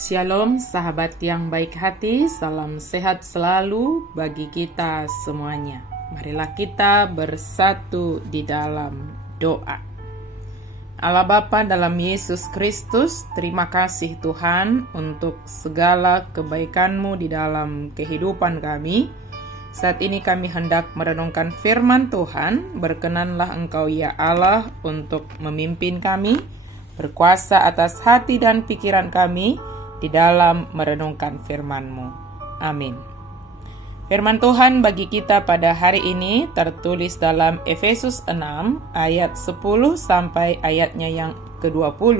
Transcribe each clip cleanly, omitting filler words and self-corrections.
Shalom sahabat yang baik hati, salam sehat selalu bagi kita semuanya. Marilah kita bersatu di dalam doa. Allah Bapa dalam Yesus Kristus, terima kasih Tuhan untuk segala kebaikan-Mu di dalam kehidupan kami. Saat ini kami hendak merenungkan firman Tuhan, berkenanlah Engkau ya Allah untuk memimpin kami, berkuasa atas hati dan pikiran kami, di dalam merenungkan firman-Mu. Amin. Firman Tuhan bagi kita pada hari ini tertulis dalam Efesus 6 ayat 10 sampai ayatnya yang ke-20.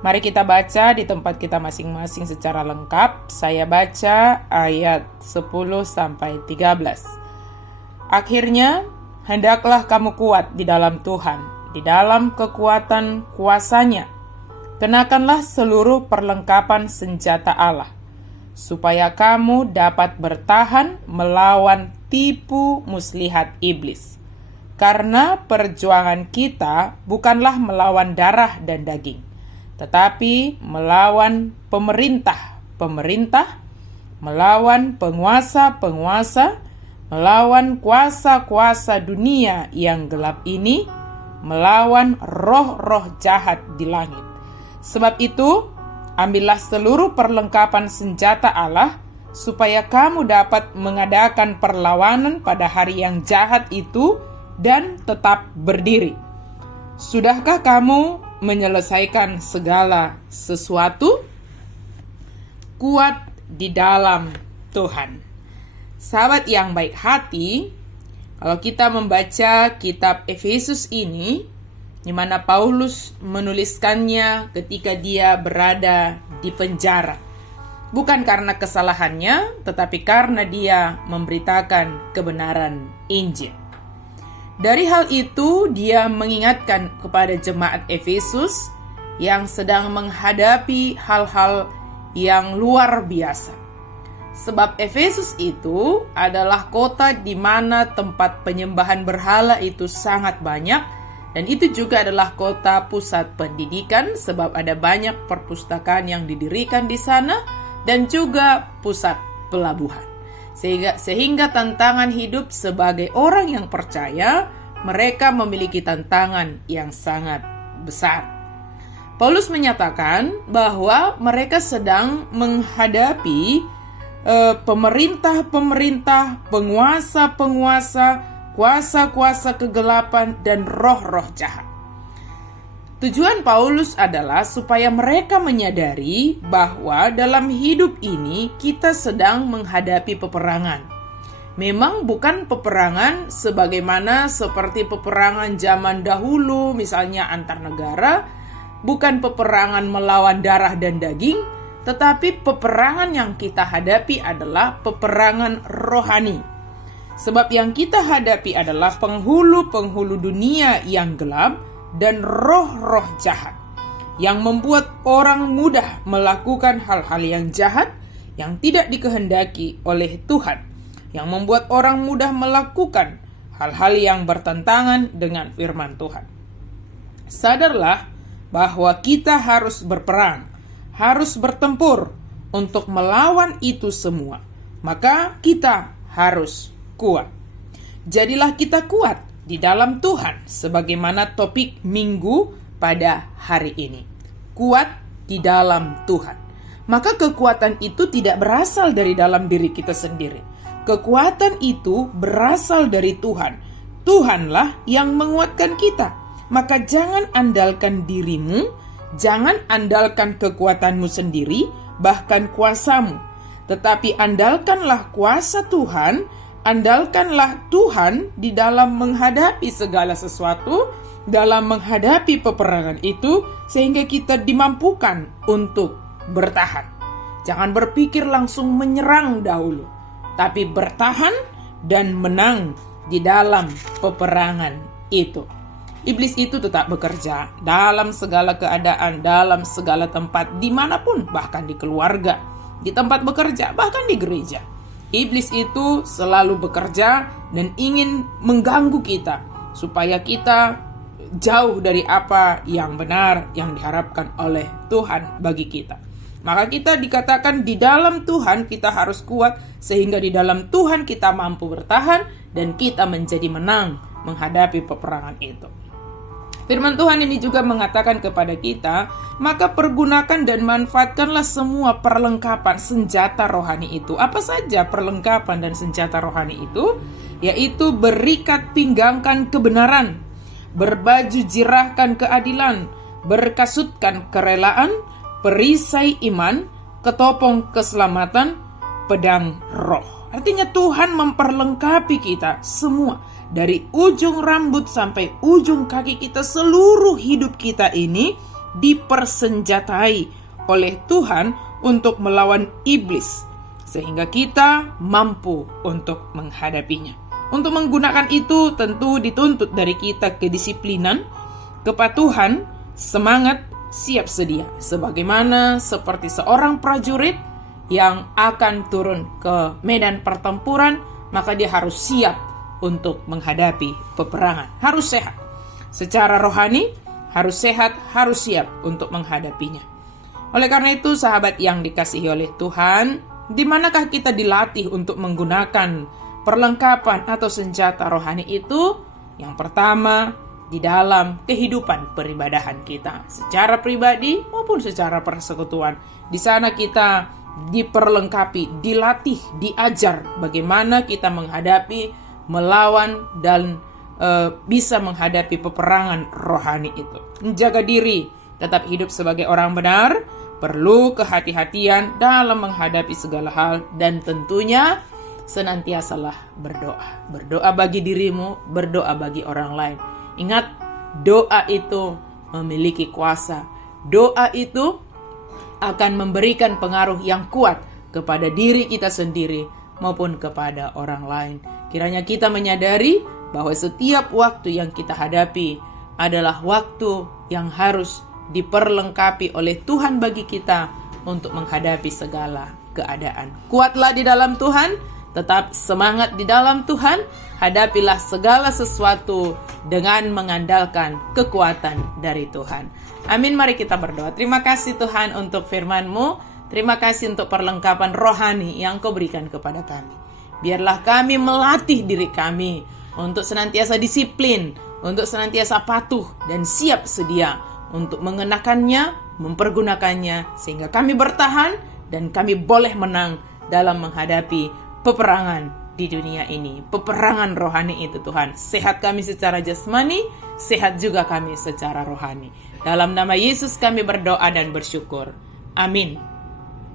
Mari kita baca di tempat kita masing-masing secara lengkap. Saya baca ayat 10 sampai 13. Akhirnya, hendaklah kamu kuat di dalam Tuhan, di dalam kekuatan kuasa-Nya. Kenakanlah seluruh perlengkapan senjata Allah, supaya kamu dapat bertahan melawan tipu muslihat iblis. Karena perjuangan kita bukanlah melawan darah dan daging, tetapi melawan pemerintah-pemerintah, melawan penguasa-penguasa, melawan kuasa-kuasa dunia yang gelap ini, melawan roh-roh jahat di langit. Sebab itu, ambillah seluruh perlengkapan senjata Allah, supaya kamu dapat mengadakan perlawanan pada hari yang jahat itu dan tetap berdiri. Sudahkah kamu menyelesaikan segala sesuatu? Kuat di dalam Tuhan. Sahabat yang baik hati, kalau kita membaca kitab Efesus ini, di mana Paulus menuliskannya ketika dia berada di penjara. Bukan karena kesalahannya, tetapi karena dia memberitakan kebenaran Injil. Dari hal itu, dia mengingatkan kepada jemaat Efesus yang sedang menghadapi hal-hal yang luar biasa. Sebab Efesus itu adalah kota di mana tempat penyembahan berhala itu sangat banyak, dan itu juga adalah kota pusat pendidikan sebab ada banyak perpustakaan yang didirikan di sana dan juga pusat pelabuhan. Sehingga tantangan hidup sebagai orang yang percaya, mereka memiliki tantangan yang sangat besar. Paulus menyatakan bahwa mereka sedang menghadapi pemerintah-pemerintah, penguasa-penguasa, kuasa-kuasa kegelapan, dan roh-roh jahat. Tujuan Paulus adalah supaya mereka menyadari bahwa dalam hidup ini kita sedang menghadapi peperangan. Memang bukan peperangan sebagaimana seperti peperangan zaman dahulu, misalnya antar negara, bukan peperangan melawan darah dan daging, tetapi peperangan yang kita hadapi adalah peperangan rohani. Sebab yang kita hadapi adalah penghulu-penghulu dunia yang gelap dan roh-roh jahat yang membuat orang mudah melakukan hal-hal yang jahat yang tidak dikehendaki oleh Tuhan, yang membuat orang mudah melakukan hal-hal yang bertentangan dengan firman Tuhan. Sadarlah bahwa kita harus berperang, harus bertempur untuk melawan itu semua. Maka kita harus kuat. Jadilah kita kuat di dalam Tuhan, sebagaimana topik minggu pada hari ini. Kuat di dalam Tuhan. Maka kekuatan itu tidak berasal dari dalam diri kita sendiri. Kekuatan itu berasal dari Tuhan. Tuhanlah yang menguatkan kita. Maka jangan andalkan dirimu, jangan andalkan kekuatanmu sendiri, bahkan kuasamu. Tetapi andalkanlah kuasa Tuhan, andalkanlah Tuhan di dalam menghadapi segala sesuatu, dalam menghadapi peperangan itu, sehingga kita dimampukan untuk bertahan. Jangan berpikir langsung menyerang dahulu, tapi bertahan dan menang di dalam peperangan itu. Iblis itu tetap bekerja dalam segala keadaan, dalam segala tempat, dimanapun, bahkan di keluarga, di tempat bekerja, bahkan di gereja. Iblis itu selalu bekerja dan ingin mengganggu kita supaya kita jauh dari apa yang benar yang diharapkan oleh Tuhan bagi kita. Maka kita dikatakan di dalam Tuhan kita harus kuat, sehingga di dalam Tuhan kita mampu bertahan dan kita menjadi menang menghadapi peperangan itu. Firman Tuhan ini juga mengatakan kepada kita, maka pergunakan dan manfaatkanlah semua perlengkapan senjata rohani itu. Apa saja perlengkapan dan senjata rohani itu? Yaitu berikat pinggangkan kebenaran, berbaju jirahkan keadilan, berkasutkan kerelaan, perisai iman, ketopong keselamatan, pedang roh. Artinya Tuhan memperlengkapi kita semua. Dari ujung rambut sampai ujung kaki kita, seluruh hidup kita ini dipersenjatai oleh Tuhan untuk melawan iblis, sehingga kita mampu untuk menghadapinya. Untuk menggunakan itu tentu dituntut dari kita kedisiplinan, kepatuhan, semangat, siap sedia. Sebagaimana seperti seorang prajurit yang akan turun ke medan pertempuran, maka dia harus siap untuk menghadapi peperangan. Harus sehat. Secara rohani, harus sehat, harus siap untuk menghadapinya. Oleh karena itu, sahabat yang dikasihi oleh Tuhan, di manakah kita dilatih untuk menggunakan perlengkapan atau senjata rohani itu? Yang pertama, di dalam kehidupan peribadahan kita. Secara pribadi maupun secara persekutuan. Di sana kita diperlengkapi, dilatih, diajar bagaimana kita menghadapi, melawan dan bisa menghadapi peperangan rohani itu. Menjaga diri, tetap hidup sebagai orang benar, perlu kehati-hatian dalam menghadapi segala hal, dan tentunya senantiasalah berdoa. Berdoa bagi dirimu, berdoa bagi orang lain. Ingat, doa itu memiliki kuasa. Doa itu akan memberikan pengaruh yang kuat kepada diri kita sendiri maupun kepada orang lain. Kiranya kita menyadari bahwa setiap waktu yang kita hadapi adalah waktu yang harus diperlengkapi oleh Tuhan bagi kita untuk menghadapi segala keadaan. Kuatlah di dalam Tuhan, tetap semangat di dalam Tuhan, hadapilah segala sesuatu dengan mengandalkan kekuatan dari Tuhan. Amin, mari kita berdoa. Terima kasih Tuhan untuk firman-Mu, terima kasih untuk perlengkapan rohani yang Kau berikan kepada kami. Biarlah kami melatih diri kami untuk senantiasa disiplin, untuk senantiasa patuh dan siap sedia untuk mengenakannya, mempergunakannya, sehingga kami bertahan dan kami boleh menang dalam menghadapi peperangan di dunia ini. Peperangan rohani itu Tuhan. Sehat kami secara jasmani, sehat juga kami secara rohani. Dalam nama Yesus kami berdoa dan bersyukur. Amin.